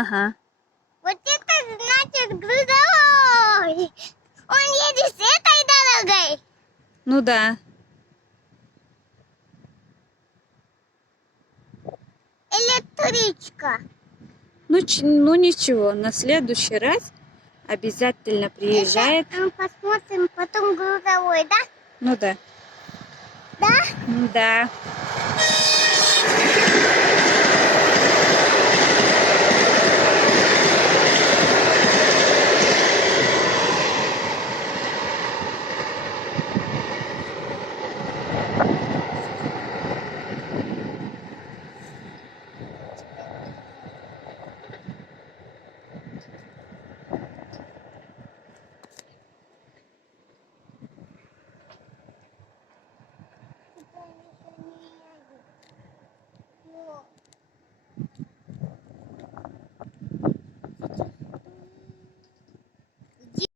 Ага. Вот это значит грузовой. Он едет с этой дорогой. Ну да. Электричка. Ну ничего, на следующий раз обязательно приезжает. Это мы посмотрим потом грузовой, да? Ну да. Да? Да.